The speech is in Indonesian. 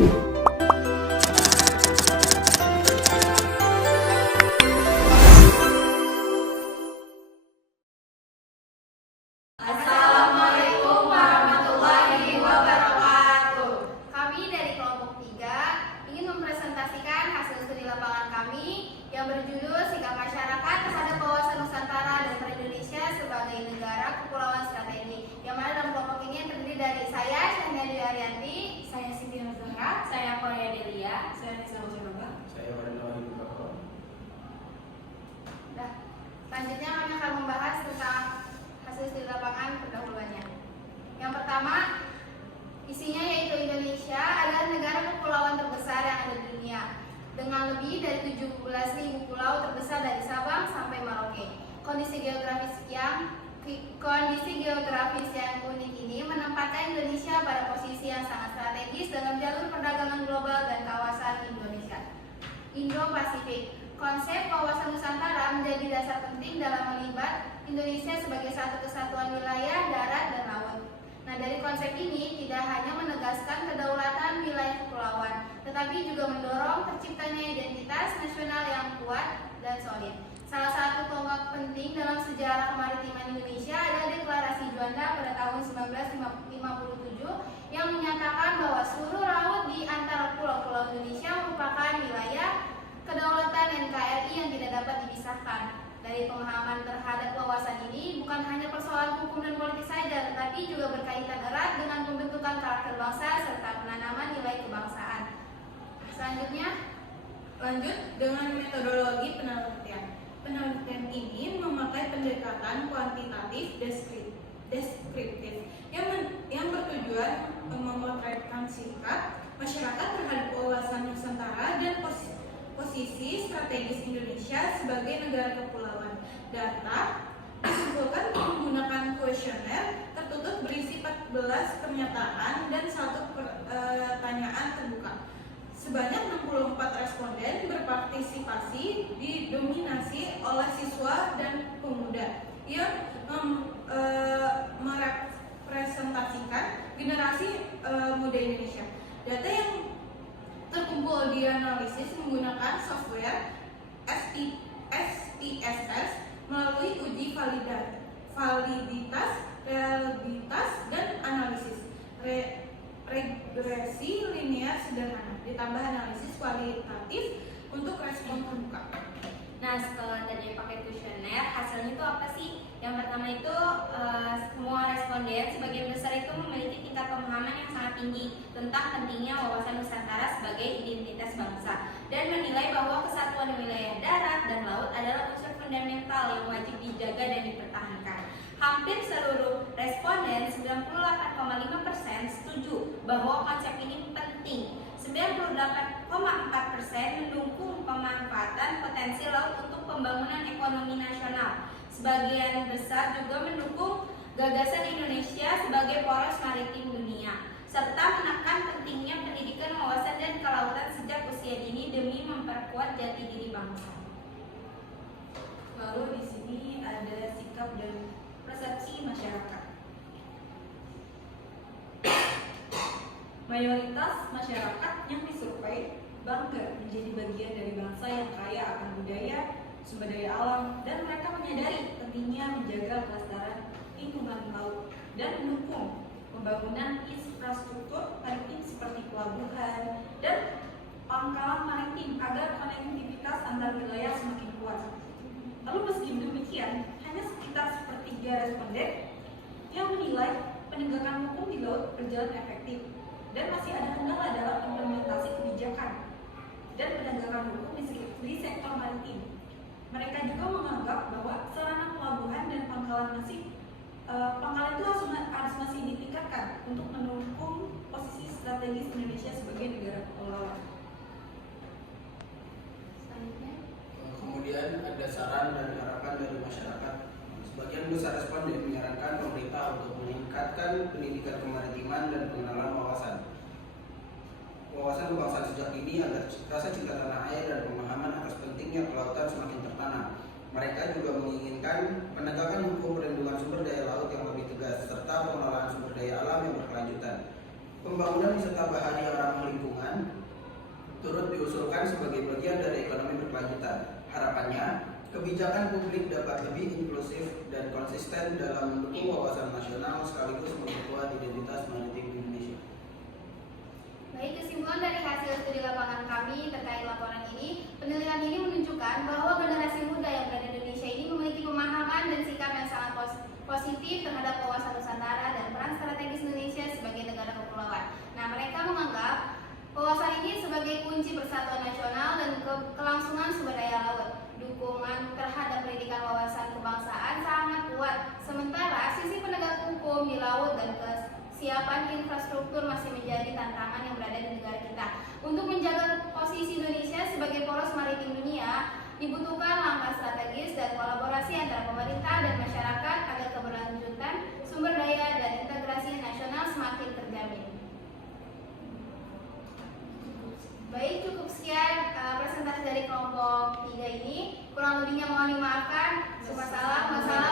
Assalamualaikum warahmatullahi wabarakatuh. Kami dari kelompok 3 ingin mempresentasikan hasil studi lapangan kami yang berjudul Sikap Masyarakat Terhadap Wawasan Nusantara dan Indonesia sebagai Negara Kepulauan Strategi. Yang mana dalam kelompok ini yang terdiri dari saya, Syahna Dwi Arianti, saya Siti Nurhaka, saya Korea Delia, saya Nisa Musyabaga, saya Warna Hidupako. Nah, selanjutnya kami akan membahas tentang hasil studi lapangan pendahuluannya. Yang pertama, isinya yaitu Indonesia adalah negara kepulauan terbesar yang ada di dunia dengan lebih dari 17.000 pulau terbesar dari Sabang sampai Merauke. Kondisi geografis yang unik ini menempatkan Indonesia pada posisi yang sangat strategis dalam jalur perdagangan global dan kawasan Indo-Pasifik. Konsep wawasan Nusantara menjadi dasar penting dalam melibat Indonesia sebagai satu kesatuan wilayah, darat, dan laut. Nah, dari konsep ini tidak hanya menegaskan kedaulatan wilayah kepulauan, tetapi juga mendorong terciptanya identitas nasional yang kuat dan solid. Salah satu tonggak penting dalam sejarah kemaritiman Indonesia adalah Deklarasi Juanda pada tahun 1957 yang menyatakan bahwa seluruh laut di antara pulau-pulau Indonesia merupakan wilayah kedaulatan NKRI yang tidak dapat dipisahkan. Dari pemahaman terhadap wawasan ini bukan hanya persoalan hukum dan politik saja, tetapi juga berkaitan erat dengan pembentukan karakter bangsa serta penanaman nilai kebangsaan. Selanjutnya, lanjut dengan metodologi penelitian. Penelitian ini memakai pendekatan kuantitatif deskriptif yang bertujuan memotretkan sikap masyarakat terhadap wawasan Nusantara dan posisi strategis Indonesia sebagai negara kepulauan. Data dikumpulkan menggunakan kuesioner tertutup berisi 14 pernyataan dan 1 pertanyaan terbuka. Sebanyak 64 responden berpartisipasi didominasi oleh siswa dan pemuda yang merepresentasikan generasi muda Indonesia. Data yang terkumpul dianalisis menggunakan software SPSS melalui uji validitas, reliabilitas, dan analisis regresi linear sederhana, ditambah analisis kualitatif untuk respon terbuka. nah setelah tadi pakai kuesioner, hasilnya itu apa sih? Yang pertama itu semua responden sebagian besar itu memiliki tingkat pemahaman yang sangat tinggi tentang pentingnya wawasan Nusantara sebagai identitas bangsa dan menilai bahwa kesatuan wilayah darat dan laut adalah unsur fundamental yang wajib dijaga dan dipertahankan. Hampir seluruh responden 98,5% setuju bahwa konsep ini penting. 98,4% mendukung pemanfaatan potensi laut untuk pembangunan ekonomi nasional. Sebagian besar juga mendukung gagasan Indonesia sebagai poros maritim dunia, serta menekan pentingnya pendidikan wawasan dan kelautan sejak usia dini demi memperkuat jati diri bangsa. Lalu di sini ada sikap dan persepsi masyarakat. Mayoritas masyarakat yang disurvei bangga menjadi bagian dari bangsa yang kaya akan budaya, sumber daya alam, dan mereka menyadari pentingnya menjaga kelestarian lingkungan laut dan mendukung pembangunan infrastruktur maritim seperti pelabuhan dan pangkalan maritim agar konektivitas antar wilayah semakin kuat. Lalu meski demikian, hanya sekitar sepertiga responden yang menilai penegakan hukum di laut berjalan efektif dan masih ada kendala dalam implementasi kebijakan dan penegakan hukum di sektor maritim. Mereka juga menganggap bahwa sarana pelabuhan dan pangkalan itu harus masih ditingkatkan untuk mendukung posisi strategis Indonesia sebagai negara kepulauan. Kemudian ada saran dan harapan dari masyarakat. Sebagian besar responden menyarankan pemerintah untuk meningkatkan pendidikan kemaritiman dan pengenalan wawasan kebangsaan sejak dini agar rasa cinta tanah air dan pemahaman atas pentingnya kelautan semakin tertanam. Mereka juga menginginkan penegakan hukum perlindungan sumber daya laut yang lebih tegas serta pengelolaan sumber daya alam yang berkelanjutan. Pembangunan wisata bahari yang ramah lingkungan turut diusulkan sebagai bagian dari ekonomi berkelanjutan. Harapannya, kebijakan publik dapat lebih inklusif dan konsisten dalam mendukung wawasan nasional sekaligus memperkuat identitas maritim Indonesia. Baik, kesimpulan dari hasil studi lapangan kami terkait laporan ini, penelitian ini menunjukkan bahwa generasi muda yang berada di Indonesia ini memiliki pemahaman dan sikap yang sangat positif terhadap wawasan Nusantara dan peran strategis Indonesia sebagai negara kepulauan. Nah, mereka menganggap wawasan ini sebagai kunci persatuan nasional dan kelangsungan sumber daya laut. Dukungan terhadap pendidikan wawasan kebangsaan sangat kuat. Sementara sisi penegak hukum di laut dan kesiapan infrastruktur masih menjadi tantangan yang berada di negara kita. Untuk menjaga posisi Indonesia sebagai poros maritim dunia, dibutuhkan langkah strategis dan kolaborasi antara pemerintah dan masyarakat agar keberlanjutan sumber daya dan integrasi nasional semakin terjamin. Baik, cukup sekian presentasi dari kelompok 3 ini. Kurang lebihnya mohon dimaafkan. Wassalamualaikum